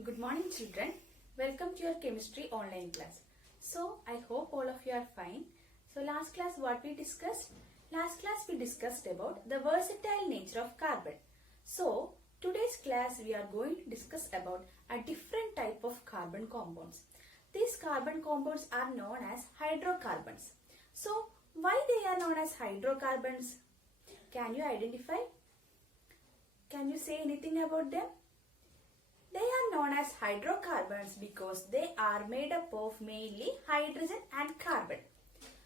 Good morning children. Welcome to your chemistry online class. So I hope all of you are fine. So last class what we discussed? Last class we discussed about the versatile nature of carbon. So today's class we are going to discuss about a different type of carbon compounds. These carbon compounds are known as hydrocarbons. So why they are known as hydrocarbons? Can you identify? Can you say anything about them? They are known as hydrocarbons because they are made up of mainly hydrogen and carbon.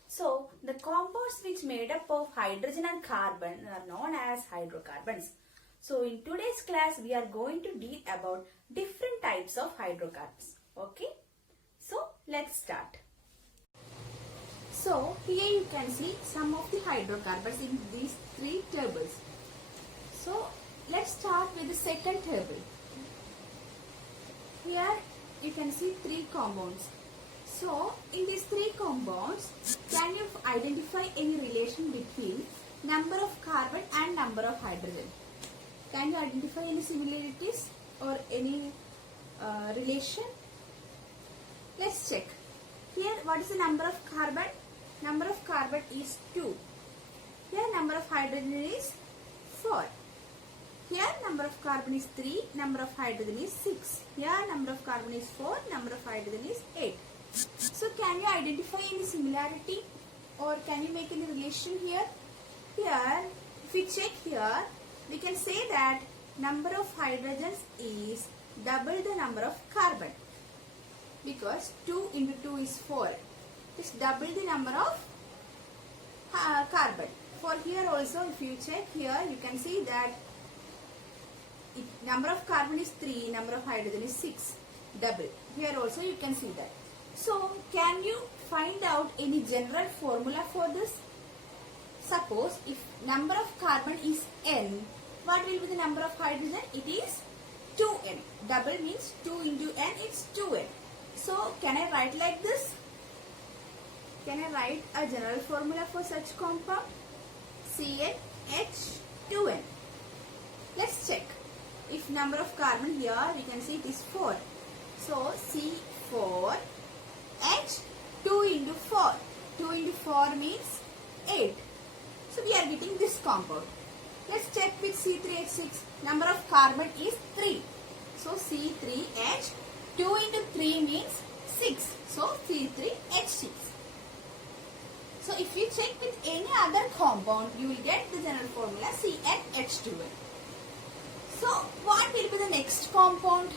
So, the compounds which made up of hydrogen and carbon are known as hydrocarbons. So, in today's class, we are going to deal about different types of hydrocarbons. Okay? So, let's start. So, here you can see some of the hydrocarbons in these three tables. So, let's start with the second table. Here you can see three compounds. So in these three compounds, can you identify any relation between number of carbon and number of hydrogen? Can you identify any similarities or any relation? Let's check. Here what is the number of carbon? Number of carbon is 2. Here number of hydrogen is 4. Here number of carbon is 3, number of hydrogen is 6. Here number of carbon is 4, number of hydrogen is 8. So can you identify any similarity or can you make any relation here? Here, if we check here, we can say that number of hydrogens is double the number of carbon. Because 2 into 2 is 4. It's double the number of carbon. For here also, if you check here, you can see that number of carbon is 3, number of hydrogen is 6, double. Here also you can see that. So, can you find out any general formula for this? Suppose if number of carbon is n, what will be the number of hydrogen? It is 2n. Double means 2 into n, it's 2n. So, can I write like this? Can I write a general formula for such compound? CnH2n. Let's check. If number of carbon here, we can see it is 4. So, C4H 2 into 4. 2 into 4 means 8. So, we are getting this compound. Let's check with C3H6. Number of carbon is 3. So, C3H 2 into 3 means 6. So, C3H6. So, if you check with any other compound, you will get the general formula CnH2n. So, what will be the next compound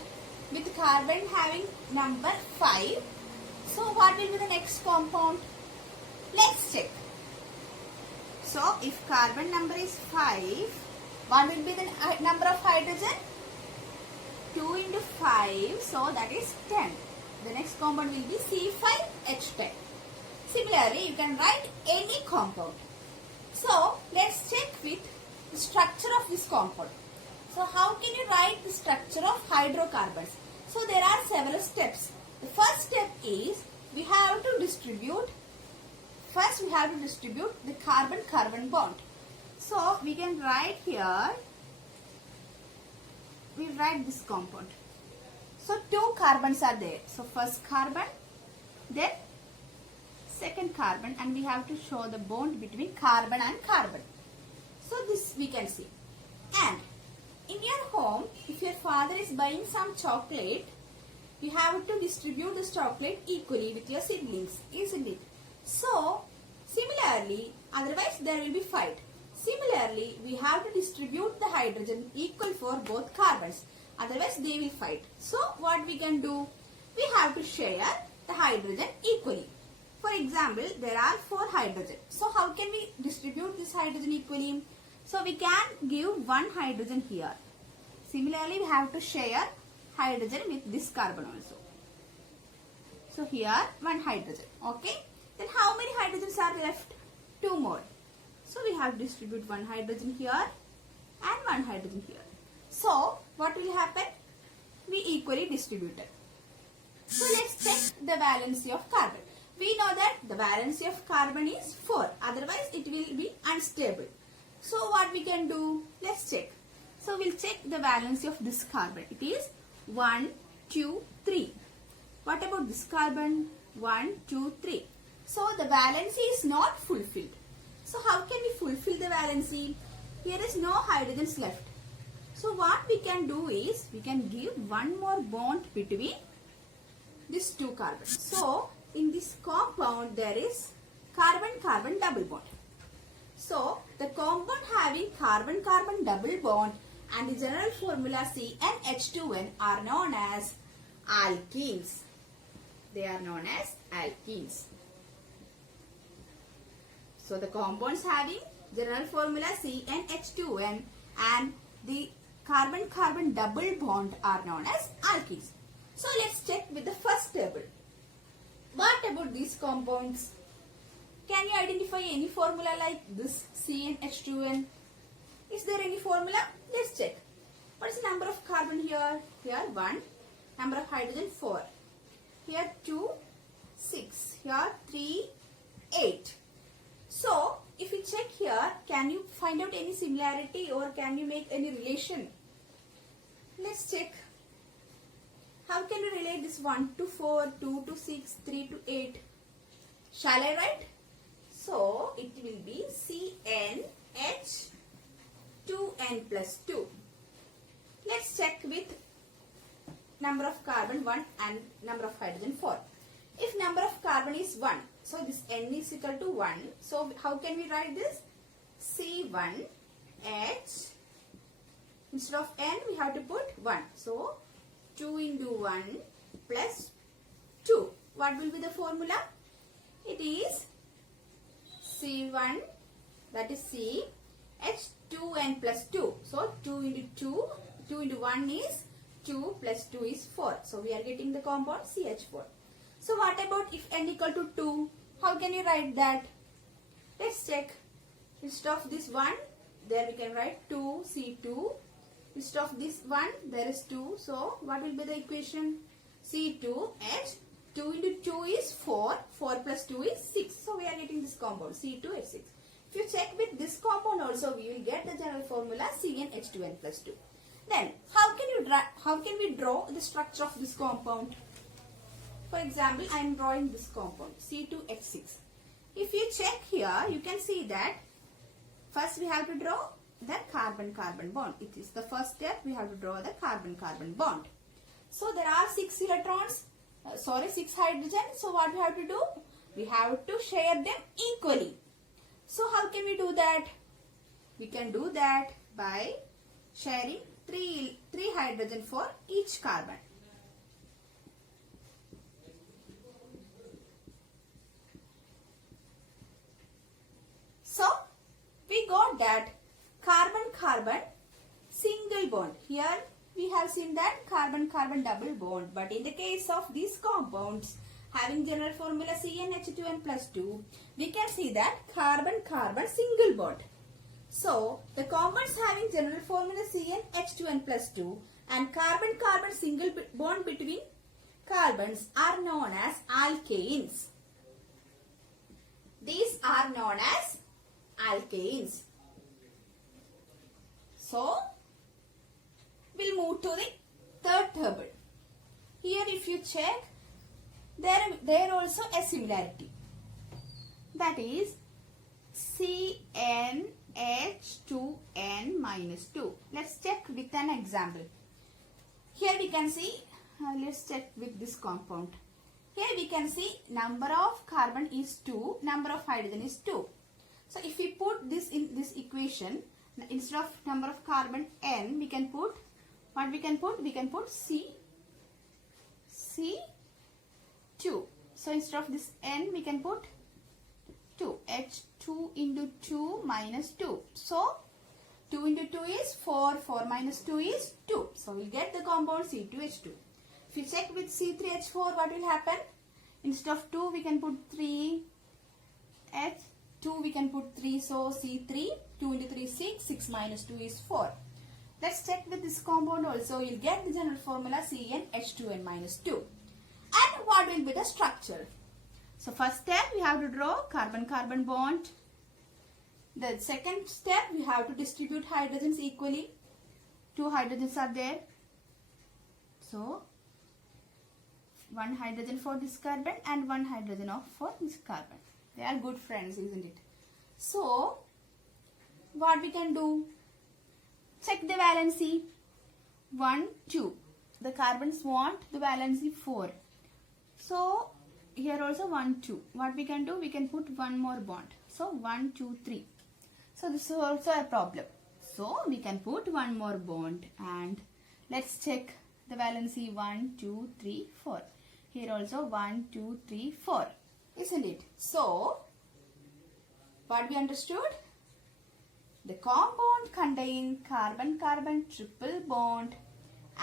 with carbon having number 5? So, what will be the next compound? Let's check. So, if carbon number is 5, what will be the number of hydrogen? 2 into 5, so that is 10. The next compound will be C5H10. Similarly, you can write any compound. So, let's check with the structure of this compound. So, how can you write the structure of hydrocarbons? So, there are several steps. The first step is we have to distribute the carbon-carbon bond. So, we can write here, we write this compound. So, 2 carbons are there. So, first carbon, then second carbon, and we have to show the bond between carbon and carbon. So, this we can see. And in your home, if your father is buying some chocolate, you have to distribute this chocolate equally with your siblings, isn't it? So, similarly, otherwise there will be fight. Similarly, we have to distribute the hydrogen equal for both carbons, otherwise they will fight. So, what we can do? We have to share the hydrogen equally. For example, there are 4 hydrogen. So, how can we distribute this hydrogen equally? So, we can give 1 hydrogen here. Similarly, we have to share hydrogen with this carbon also. So, here 1 hydrogen. Okay. Then, how many hydrogens are left? 2 more. So, we have to distribute 1 hydrogen here and 1 hydrogen here. So, what will happen? We equally distributed. So, let's check the valency of carbon. We know that the valency of carbon is 4. Otherwise, it will be unstable. So, what we can do? Let's check. So, we'll check the valency of this carbon. It is 1, 2, 3. What about this carbon? 1, 2, 3. So the valency is not fulfilled. So how can we fulfill the valency? Here is no hydrogens left. So what we can do is, we can give one more bond between these two carbons. So in this compound there is carbon-carbon double bond. So the compound having carbon-carbon double bond and the general formula CnH2n are known as alkenes. They are known as alkenes. So the compounds having general formula CnH2n and the carbon-carbon double bond are known as alkenes. So let's check with the first table. What about these compounds? Can you identify any formula like this CnH2n? Is there any formula? Let's check. What is the number of carbon here? Here 1. Number of hydrogen 4. Here 2, 6. Here 3, 8. So if you check here, can you find out any similarity or can you make any relation? Let's check. How can we relate this 1 to 4, 2 to 6, 3 to 8? Shall I write? So it will be CnH2n plus 2. Let's check with number of carbon 1 and number of hydrogen 4. If number of carbon is 1, so this N is equal to 1. So how can we write this? C1H. Instead of N we have to put 1. So 2 into 1 plus 2. What will be the formula? It is C1, that is C, H2n plus 2. So 2 into 2, 2 into 1 is 2 plus 2 is 4. So we are getting the compound CH4. So what about if N equal to 2? How can you write that? Let's check. Instead of this 1, there we can write 2, C2. Instead of this 1, there is 2. So what will be the equation? C2H. 2 into 2 is 4. 4 plus 2 is 6. So we are getting this compound C2H6. If you check with this compound also, we will get the general formula CnH2n plus 2. Then how can we draw the structure of this compound? For example, I am drawing this compound C2H6. If you check here, you can see that first we have to draw the carbon-carbon bond. It is the first step. We have to draw the carbon-carbon bond. So there are 6 electrons. 6 hydrogen. So what we have to do? We have to share them equally. So how can we do that? We can do that by sharing 3 hydrogen for each carbon. So we got that carbon-carbon single bond. Here we have seen that carbon-carbon double bond. But in the case of these compounds having general formula CnH2n plus 2, we can see that carbon-carbon single bond. So the compounds having general formula CnH2n plus 2 and carbon-carbon single bond between carbons are known as alkanes. These are known as alkanes. So we'll move to the third table. Here if you check, there also a similarity. That is CnH2n minus 2. Let's check with an example. Here we can see, let's check with this compound. Here we can see number of carbon is 2, number of hydrogen is 2. So if we put this in this equation, instead of number of carbon n, we can put, what we can put? We can put C2. So instead of this n, we can put 2. H2 into 2 minus 2. So 2 into 2 is 4. 4 minus 2 is 2. So we get the compound C2H2. If you check with C3H4, what will happen? Instead of 2, we can put 3. H2 we can put 3. So C3. 2 into 3 is 6. 6 minus 2 is 4. Let's check with this compound also. You'll get the general formula CnH2n minus 2. And what will be the structure? So first step we have to draw carbon-carbon bond. The second step we have to distribute hydrogens equally. 2 hydrogens are there. So one hydrogen for this carbon and one hydrogen for this carbon. They are good friends, isn't it? So, what we can do? Check the valency. 1, 2. The carbons want the valency 4. So, here also 1, 2. What we can do? We can put one more bond. So, 1, 2, 3. So, this is also a problem. So, we can put one more bond and let's check the valency 1, 2, 3, 4. Here also 1, 2, 3, 4. Isn't it? So, what we understood? The compound contain carbon-carbon triple bond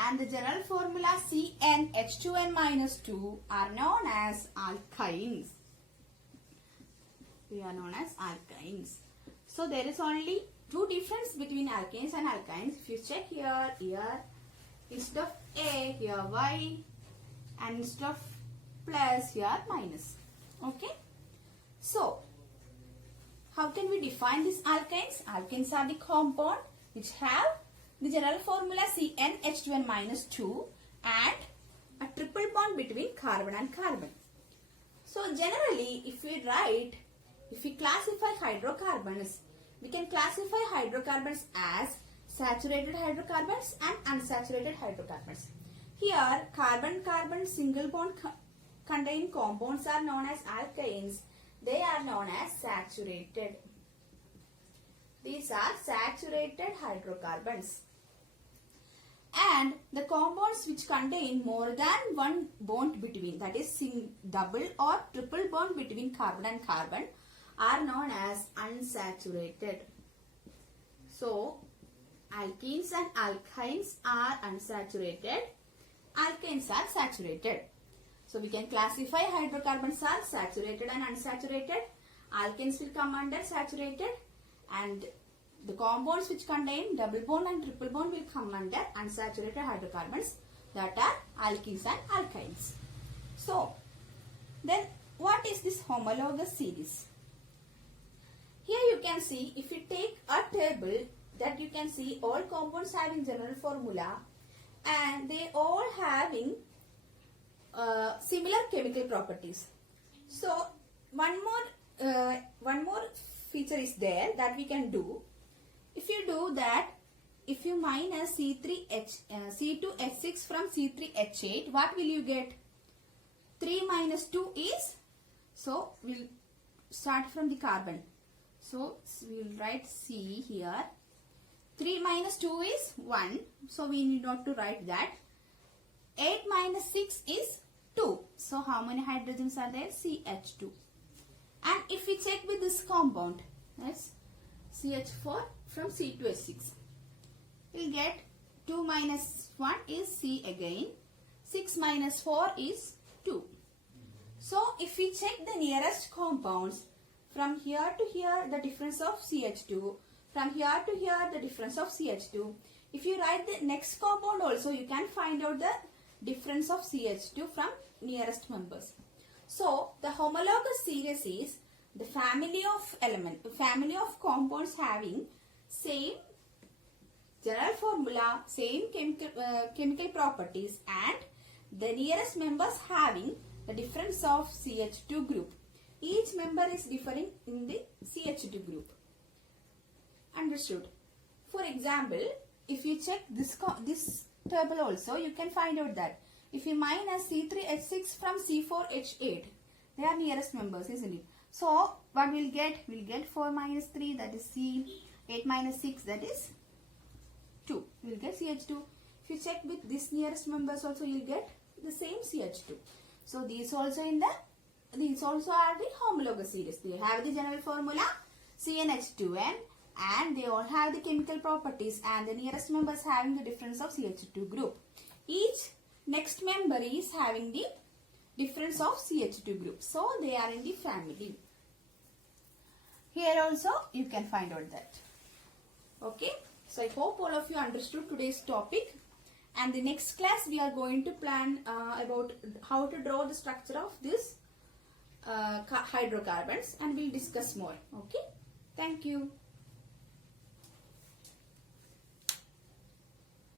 and the general formula CnH2n-2 are known as alkynes. They are known as alkynes. So there is only two difference between alkanes and alkynes. If you check here instead of A, here Y, and instead of plus, here minus. Okay. So, how can we define these alkynes? Alkanes are the compound which have the general formula CnH2n-2 and a triple bond between carbon and carbon. So generally, if we classify hydrocarbons, we can classify hydrocarbons as saturated hydrocarbons and unsaturated hydrocarbons. Here, carbon-carbon single bond contain compounds are known as alkynes. They are known as saturated. These are saturated hydrocarbons. And the compounds which contain more than one bond between, that is double or triple bond between carbon and carbon, are known as unsaturated. So, alkenes and alkynes are unsaturated. Alkanes are saturated. So, we can classify hydrocarbons are saturated and unsaturated. Alkanes will come under saturated and the compounds which contain double bond and triple bond will come under unsaturated hydrocarbons, that are alkenes and alkynes. So, then what is this homologous series? Here you can see, if you take a table, that you can see all compounds having general formula and they all having similar chemical properties. So, one more feature is there that we can do. If you do that, if you minus C2H6 from C3H8, what will you get? 3 minus 2 is, so we'll start from the carbon. So we'll write C here. 3 minus 2 is 1. So we need not to write that. 8 minus 6 is 2. So how many hydrogens are there? CH2. And if we check with this compound, that's CH4 from C2H6. We'll get 2 minus 1 is C again. 6 minus 4 is 2. So if we check the nearest compounds, from here to here the difference of CH2, from here to here the difference of CH2. If you write the next compound also, you can find out the difference of CH2 from nearest members. So the homologous series is the family of compounds having same general formula, same chemical properties, and the nearest members having the difference of CH2 group. Each member is differing in the CH2 group. Understood? For example, if you check this table also, you can find out that if you minus C3H6 from C4H8, they are nearest members, isn't it? So, what we'll get? We'll get 4 minus 3, that is C. 8 minus 6, that is 2. We'll get CH2. If you check with this nearest members also, you'll get the same CH2. So, these also are the homologous series. They have the general formula CnH2n and they all have the chemical properties and the nearest members having the difference of CH2 group. Each next member is having the difference of CH2 group. So, they are in the family. Here also you can find out that. Okay. So, I hope all of you understood today's topic. And the next class we are going to plan about how to draw the structure of this hydrocarbons and we'll discuss more. Okay. Thank you.